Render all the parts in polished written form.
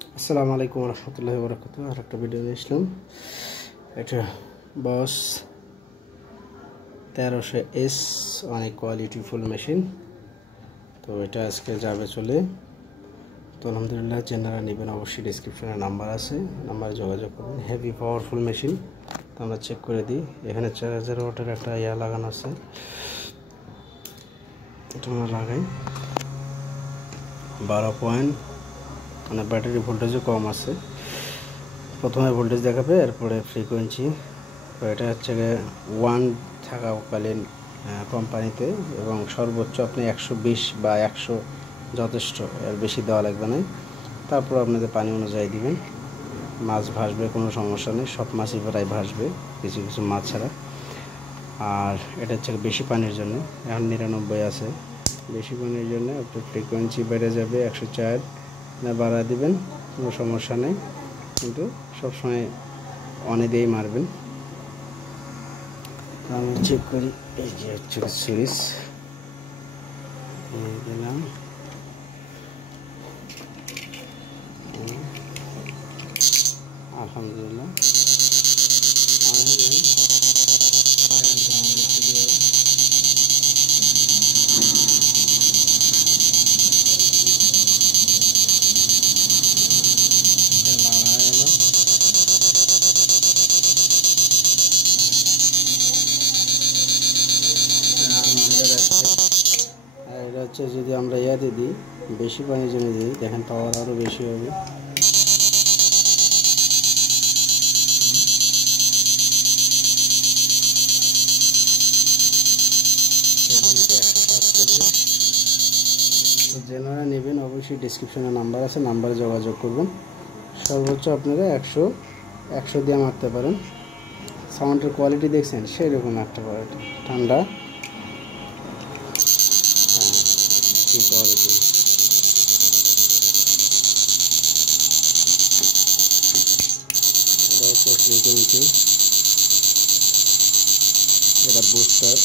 আসসালামু আলাইকুম রহমতুল্লাহি ওয়া বারাকাতুহু। আর একটা ভিডিও নিয়ে আসলাম। এটা বস 1300S অনেক কোয়ালিটিফুল মেশিন। তো এটা আজকে যাবে চলে। তো আলহামদুলিল্লাহ, যারা নেবেন অবশ্যই ডিসক্রিপশনে নাম্বার আছে, নাম্বারে যোগাযোগ করবেন। Heavy powerful machine. তো আমরা চেক করে দিই। এখানে 4000 ওয়াটের একটা লাগানো আছে, এটা আমরা লাগাই। 12 পয়েন্ট, মানে ব্যাটারি ভোল্টেজও কম আছে। প্রথমে ভোল্টেজ দেখাবে, এরপরে ফ্রিকোয়েন্সি। তো এটা হচ্ছে 1 থাকাকালীন কোম্পানিতে, এবং সর্বোচ্চ আপনি 120 বা 100 যথেষ্ট, এর বেশি দেওয়া লাগবে না। তারপর আপনাদের পানি অনুযায়ী দিবেন। মাছ ভাসবে, কোনো সমস্যা নেই, সব মাছই প্রায় ভাসবে, কিছু কিছু মাছ ছাড়া। আর এটা হচ্ছে বেশি পানির জন্য, এখন 99 আছে। বেশি পানির জন্য আপনার ফ্রিকোয়েন্সি বেড়ে যাবে, 104 বাড়া দিবেন, কোনো সমস্যা নেই, কিন্তু সবসময় অনে দিয়েই মারবেন। আমি চেক করি। এই যে হচ্ছে সুইচ দিলাম, আলহামদুলিল্লাহ। এটা হচ্ছে যদি আমরা ইয়াতে দিই, বেশি পানির জন্য দিই, দেখেন পাওয়ার আরও বেশি হবে। যারা নেবেন অবশ্যই ডিসক্রিপশনে নাম্বার আছে, নাম্বারে যোগাযোগ করবেন। সর্বোচ্চ আপনারা 100 দিয়ে মারতে পারেন। সাউন্ডের কোয়ালিটি দেখছেন, সেরকম একটা কোয়ালিটি, ঠান্ডা কি কোয়ালিটি। এটা হচ্ছে ফ্রিকোয়েন্সি, এটা বুস্টার।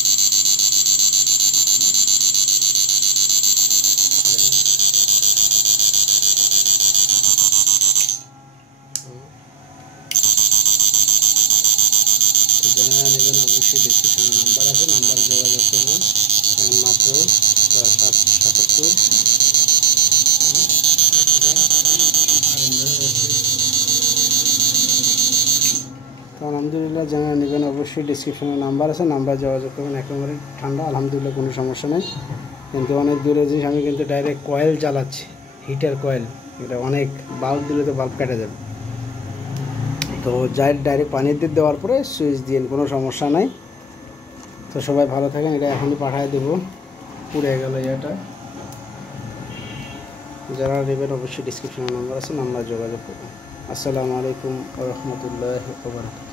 যারা নেবেন অবশ্যই ডিসক্রিপশনে নাম্বার আছে, নাম্বারে যোগাযোগ করবেন। মাত্র 77। তো আলহামদুলিল্লাহ, যারা নেবেন অবশ্যই ডিসক্রিপশনে নাম্বার আছে, নাম্বারে যোগাযোগ করবেন। একেবারে ঠান্ডা, আলহামদুলিল্লাহ, কোনো সমস্যা নেই। কিন্তু অনেক দূরে জিনিস, আমি কিন্তু ডাইরেক্ট কয়েল চালাচ্ছি, হিটার কয়েল। এটা অনেক বাল্ব দিলে তো বাল্ব কেটে যাবে। তো যাই ডাইরেক্ট পানি দিয়ে দেওয়ার পরে সুইচ দিন, কোনো সমস্যা নাই। তো সবাই ভালো থাকেন। এটা এখনই পাঠিয়ে দেবো, পুড়ে গেল এটা। যারা নেবেন অবশ্যই ডিসক্রিপশনে নাম্বার আছে, নাম্বার যোগাযোগ করবেন। আসসালামু আলাইকুম ওয়া রাহমাতুল্লাহি ওয়া বারাকাতুহু।